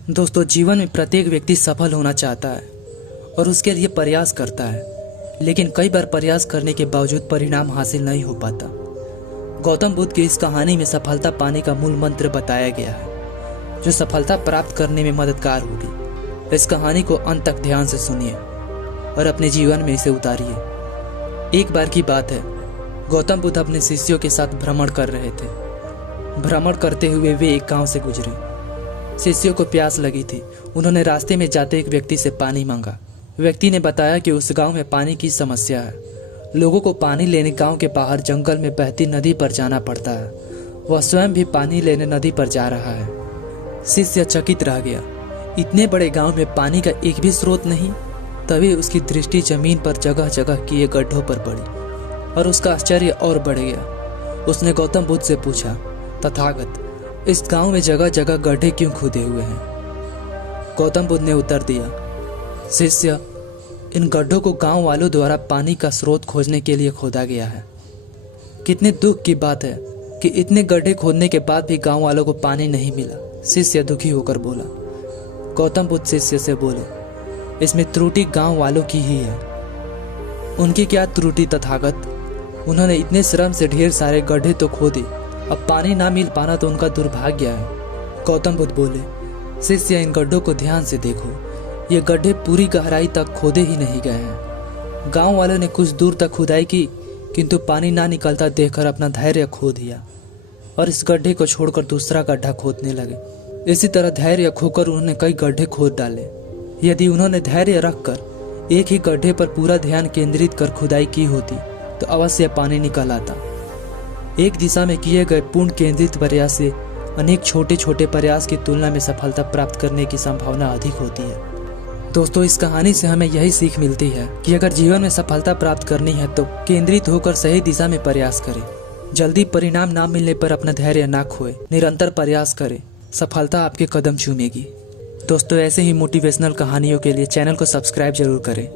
दोस्तों, जीवन में प्रत्येक व्यक्ति सफल होना चाहता है और उसके लिए प्रयास करता है, लेकिन कई बार प्रयास करने के बावजूद परिणाम हासिल नहीं हो पाता। गौतम बुद्ध की इस कहानी में सफलता पाने का मूल मंत्र बताया गया है, जो सफलता प्राप्त करने में मददगार होगी। इस कहानी को अंत तक ध्यान से सुनिए और अपने जीवन में इसे उतारिए। एक बार की बात है, गौतम बुद्ध अपने शिष्यों के साथ भ्रमण कर रहे थे। भ्रमण करते हुए वे एक गांव से गुजरे। शिष्यों को प्यास लगी थी। उन्होंने रास्ते में जाते एक व्यक्ति से पानी मांगा। व्यक्ति ने बताया कि उस गांव में पानी की समस्या है। लोगों को पानी लेने गांव के बाहर जंगल में बहती नदी पर जाना पड़ता है। वह स्वयं भी पानी लेने नदी पर जा रहा है। शिष्य चकित रह गया। इतने बड़े गांव में पानी का एक भी स्रोत नहीं। तभी उसकी दृष्टि जमीन पर जगह जगह किए गड्ढों पर पड़ी और उसका आश्चर्य और बढ़ गया। उसने गौतम बुद्ध से पूछा, तथागत, इस गांव में जगह जगह गड्ढे क्यों खोदे हुए हैं? गौतम बुद्ध ने उत्तर दिया, शिष्य, इन गड्ढों को गांव वालों द्वारा पानी का स्रोत खोजने के लिए खोदा गया है। कितने दुख की बात है कि इतने गड्ढे खोदने के बाद भी गांव वालों को पानी नहीं मिला। शिष्य दुखी होकर बोला। गौतम बुद्ध शिष्य से बोले, इसमें त्रुटि गांव वालों की ही है। उनकी क्या त्रुटि तथागत? उन्होंने इतने श्रम से ढेर सारे गड्ढे तो खोदे, अब पानी ना मिल पाना तो उनका दुर्भाग्य है। गौतम बुद्ध बोले, शिष्य, इन गड्ढों को ध्यान से देखो। ये गड्ढे पूरी गहराई तक खोदे ही नहीं गए हैं। गांव वालों ने कुछ दूर तक खुदाई की, किंतु पानी ना निकलता देखकर अपना धैर्य खो दिया और इस गड्ढे को छोड़कर दूसरा गड्ढा खोदने लगे। इसी तरह धैर्य खोकर उन्होंने कई गड्ढे खोद डाले। यदि उन्होंने धैर्य रखकर एक ही गड्ढे पर पूरा ध्यान केंद्रित कर खुदाई की होती तो अवश्य पानी निकल आता। एक दिशा में किए गए पूर्ण केंद्रित प्रयास से अनेक छोटे छोटे प्रयास की तुलना में सफलता प्राप्त करने की संभावना अधिक होती है। दोस्तों, इस कहानी से हमें यही सीख मिलती है कि अगर जीवन में सफलता प्राप्त करनी है तो केंद्रित होकर सही दिशा में प्रयास करें। जल्दी परिणाम ना मिलने पर अपना धैर्य ना खोए, निरंतर प्रयास करें। सफलता आपके कदम चूमेगी। दोस्तों, ऐसे ही मोटिवेशनल कहानियों के लिए चैनल को सब्सक्राइब जरूर करें।